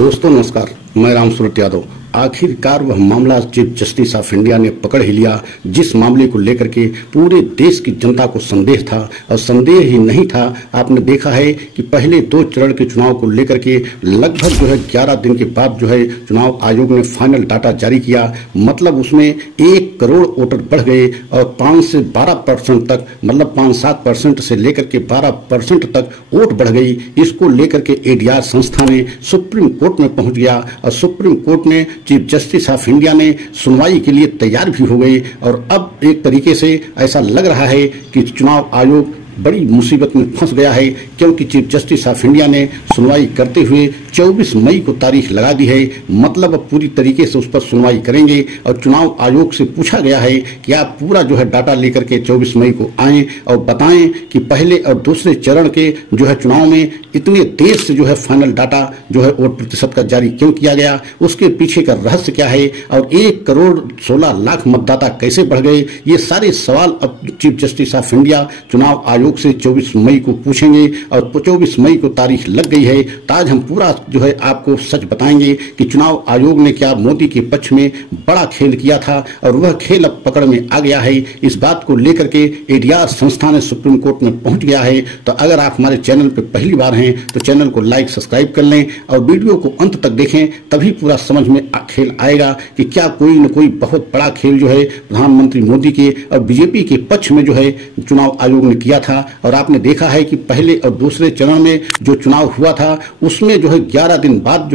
दोस्तों नमस्कार, मैं राम सूरत यादव। आखिरकार वह मामला चीफ जस्टिस ऑफ इंडिया ने पकड़ ही लिया, जिस मामले को लेकर के पूरे देश की जनता को संदेह था। और संदेह ही नहीं था, आपने देखा है कि पहले 2 चरण के चुनाव को लेकर के लगभग 11 दिन के बाद चुनाव आयोग ने फाइनल डाटा जारी किया। मतलब उसमें 1 करोड़ वोटर बढ़ गए और 5 से 12% तक, मतलब 5-7% से लेकर के 12% तक वोट बढ़ गई। इसको लेकर के एडीआर संस्था ने सुप्रीम कोर्ट में पहुंच गया और सुप्रीम कोर्ट ने चीफ जस्टिस ऑफ इंडिया ने सुनवाई के लिए तैयार भी हो गए। और अब एक तरीके से ऐसा लग रहा है कि चुनाव आयोग बड़ी मुसीबत में फंस गया है, क्योंकि चीफ जस्टिस ऑफ इंडिया ने सुनवाई करते हुए 24 मई को तारीख लगा दी है। मतलब अब पूरी तरीके से उस पर सुनवाई करेंगे और चुनाव आयोग से पूछा गया है कि आप पूरा डाटा लेकर के 24 मई को आएं और बताएं कि पहले और दूसरे चरण के चुनाव में इतने देर से फाइनल डाटा वोट प्रतिशत का जारी क्यों किया गया, उसके पीछे का रहस्य क्या है और 1 करोड़ 16 लाख मतदाता कैसे बढ़ गए। ये सारे सवाल अब चीफ जस्टिस ऑफ इंडिया चुनाव आयोग से 24 मई को पूछेंगे और 24 मई को तारीख लग गई है। तो आज हम पूरा आपको सच बताएंगे कि चुनाव आयोग ने क्या मोदी के पक्ष में बड़ा खेल किया था और वह खेल अब पकड़ में आ गया है। इस बात को लेकर के एडीआर संस्था ने सुप्रीम कोर्ट में पहुंच गया है। तो अगर आप हमारे चैनल पर पहली बार हैं तो चैनल को लाइक सब्सक्राइब कर लें और वीडियो को अंत तक देखें, तभी पूरा समझ में खेल आएगा कि क्या कोई न कोई बहुत बड़ा खेल प्रधानमंत्री मोदी के और बीजेपी के पक्ष में चुनाव आयोग ने किया था। और आपने देखा है कि पहले और दूसरे चरण में जो चुनाव हुआ था उसमें 11 दिन बाद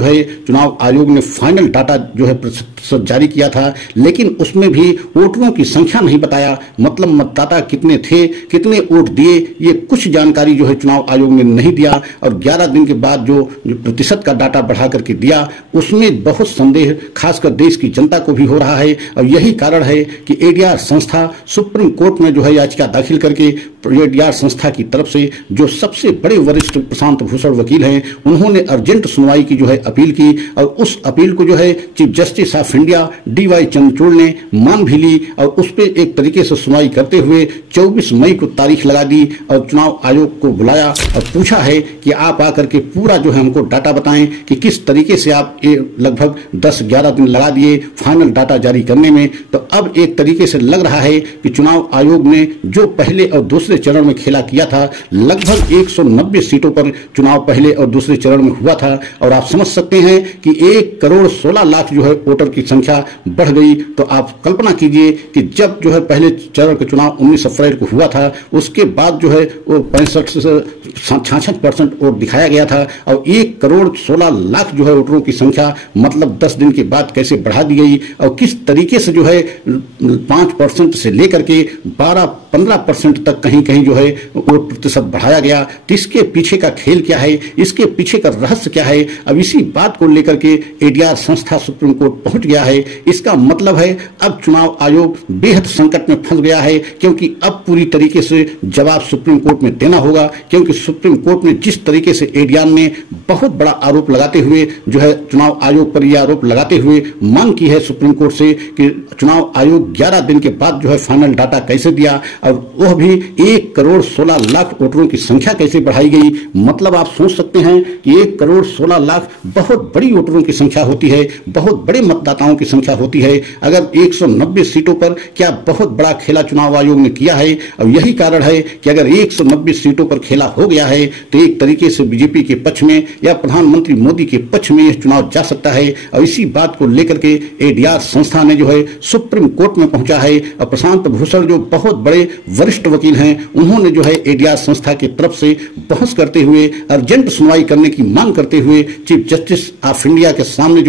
चुनाव आयोग ने फाइनल डाटा प्रतिशत जारी किया था, लेकिन उसमें भी वोटरों की संख्या नहीं बताया। मतलब मतदाता कितने थे, कितने वोट दिए, ये कुछ जानकारी चुनाव आयोग ने नहीं दिया। और 11 दिन के बाद जो प्रतिशत का डाटा बढ़ा करके दिया, उसमें बहुत संदेह खासकर देश की जनता को भी हो रहा है। और यही कारण है कि एडीआर संस्था सुप्रीम कोर्ट में याचिका दाखिल करके एडीआर संस्था की तरफ से जो सबसे बड़े वरिष्ठ प्रशांत भूषण वकील हैं, उन्होंने अर्जेंट सुनवाई की अपील की। और उस अपील को chief justice of India D Y Chandrachud ने मान भी ली और उस पर एक तरीके से सुनवाई करते हुए 24 मई को तारीख लगा दी और चुनाव आयोग को बुलाया और पूछा है कि आप आकर के पूरा हमको डाटा बताएं कि किस तरीके से आप लगभग 10-11 दिन लगा दिए फाइनल डाटा जारी करने में। तो अब एक तरीके से लग रहा है कि चुनाव आयोग ने जो पहले और दूसरे चरण में खेला किया था, लगभग 190 सीटों पर चुनाव पहले और दूसरे चरण में हुआ था। और आप समझ सकते हैं कि 1 करोड़ 16 लाख वोटर की संख्या बढ़ गई। तो आप कल्पना कीजिए कि जब पहले चरण का चुनाव 19 अप्रैल को हुआ था, उसके बाद वो 65 से 66% वोट दिखाया गया था और 1 करोड़ 16 लाख वोटरों की संख्या मतलब 10 दिन के बाद कैसे बढ़ा दी गई और किस तरीके से 5% से लेकर के 12-15% तक कहीं वोट प्रतिशत बढ़ाया गया। तो इसके पीछे का खेल क्या है, इसके पीछे का रहस्य क्या है, अब इसी बात को लेकर के एडीआर संस्था सुप्रीम कोर्ट पहुंच गया है। इसका मतलब है अब चुनाव आयोग बेहद संकट में फंस गया है, क्योंकि अब पूरी तरीके से जवाब सुप्रीम कोर्ट में देना होगा। क्योंकि सुप्रीम कोर्ट ने जिस तरीके से एडीआर ने बहुत बड़ा आरोप लगाते हुए चुनाव आयोग पर यह आरोप लगाते हुए मांग की है सुप्रीम कोर्ट से कि चुनाव आयोग 11 दिन के बाद फाइनल डाटा कैसे दिया और वह भी 1 करोड़ 16 लाख वोटरों की संख्या कैसे बढ़ाई गई। मतलब आप सोच सकते हैं कि 1 करोड़ 16 लाख बहुत बड़ी वोटरों की संख्या होती है, बहुत बड़े मतदाताओं की संख्या होती है। अगर 190 सीटों पर क्या बहुत बड़ा खेला चुनाव आयोग ने किया है। और यही कारण है कि अगर 190 सीटों पर खेला हो गया है तो एक तरीके से बीजेपी के पक्ष में या प्रधानमंत्री मोदी के पक्ष में यह चुनाव जा सकता है। और इसी बात को लेकर के एडीआर संस्था ने सुप्रीम कोर्ट में पहुंचा है। और प्रशांत भूषण जो बहुत बड़े वरिष्ठ वकील हैं, उन्होंने एडीआर संस्था की तरफ से बहस करते हुए अर्जेंट सुनवाई करने की मांग करते हुए चीफ जस्टिस ऑफ इंडिया के सामने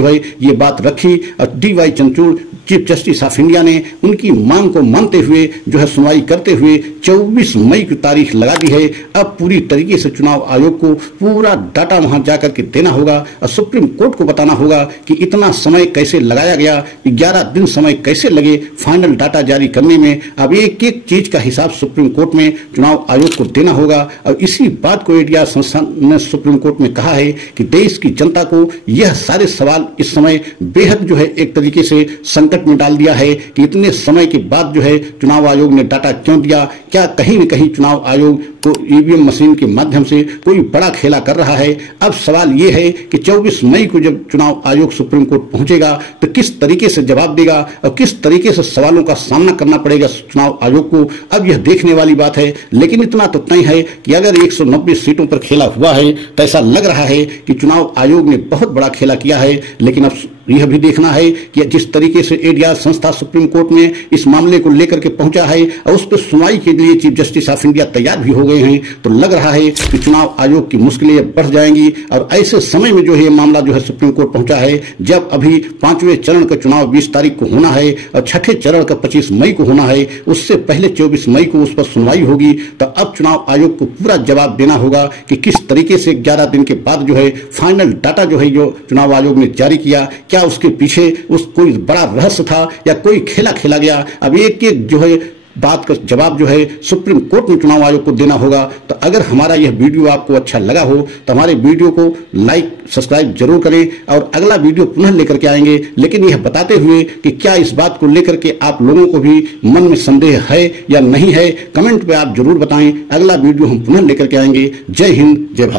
ये बात रखी। और D Y Chandrachud chief justice of India ने उनकी मांग को मानते हुए सुनवाई करते हुए 24 मई की तारीख लगा दी है। अब पूरी तरीके से चुनाव आयोग को पूरा डाटा वहां जाकर के देना होगा और सुप्रीम कोर्ट को बताना होगा कि इतना समय कैसे लगाया गया, 11 दिन समय कैसे लगे फाइनल डाटा जारी करने में। अब एक एक चीज का हिसाब सुप्रीम कोर्ट में चुनाव आयोग को देना होगा। और इसी बात को एडीआर संस्था ने सुप्रीम कोर्ट में कहा है कि देश की जनता को यह सारे सवाल इस समय बेहद एक तरीके से संकट में डाल दिया है कि इतने समय के बाद चुनाव आयोग ने डाटा क्यों दिया। क्या कहीं न कहीं चुनाव आयोग को ईवीएम मशीन के माध्यम से कोई बड़ा खेला कर रहा है। अब सवाल ये है कि 24 मई को जब चुनाव आयोग सुप्रीम कोर्ट पहुंचेगा तो किस तरीके से जवाब देगा और किस तरीके से सवालों का सामना करना पड़ेगा चुनाव आयोग को, अब यह देखने वाली बात है। लेकिन इतना तो तय है कि अगर 190 सीटों पर खेला हुआ है तो ऐसा लग रहा है कि चुनाव आयोग ने बहुत बड़ा खेला किया है। लेकिन अब यह भी देखना है कि जिस तरीके से एडीआर संस्था सुप्रीम कोर्ट में इस मामले को लेकर के पहुंचा है और उस पर सुनवाई के लिए चीफ जस्टिस ऑफ इंडिया तैयार भी हो गए हैं, तो लग रहा है कि चुनाव आयोग की मुश्किलें बढ़ जाएंगी। और ऐसे समय में जो है मामला जो है सुप्रीम कोर्ट पहुंचा है, जब अभी 5वें चरण का चुनाव 20 तारीख को होना है और 6ठे चरण का 25 मई को होना है, उससे पहले 24 मई को उस पर सुनवाई होगी। तो अब चुनाव आयोग को पूरा जवाब देना होगा कि किस तरीके से 11 दिन के बाद जो है फाइनल डाटा जो है जो चुनाव आयोग ने जारी किया, क्या उसके पीछे उस कोई बड़ा रहस्य था या कोई खेला खेला गया। अब एक एक जो है बात का जवाब जो है सुप्रीम कोर्ट में चुनाव आयोग को देना होगा। तो अगर हमारा यह वीडियो आपको अच्छा लगा हो तो हमारे वीडियो को लाइक सब्सक्राइब जरूर करें और अगला वीडियो पुनः लेकर के आएंगे, लेकिन यह बताते हुए कि क्या इस बात को लेकर के आप लोगों को भी मन में संदेह है या नहीं है, कमेंट पे आप जरूर बताएं। अगला वीडियो हम पुनः लेकर के आएंगे। जय हिंद, जय भारत।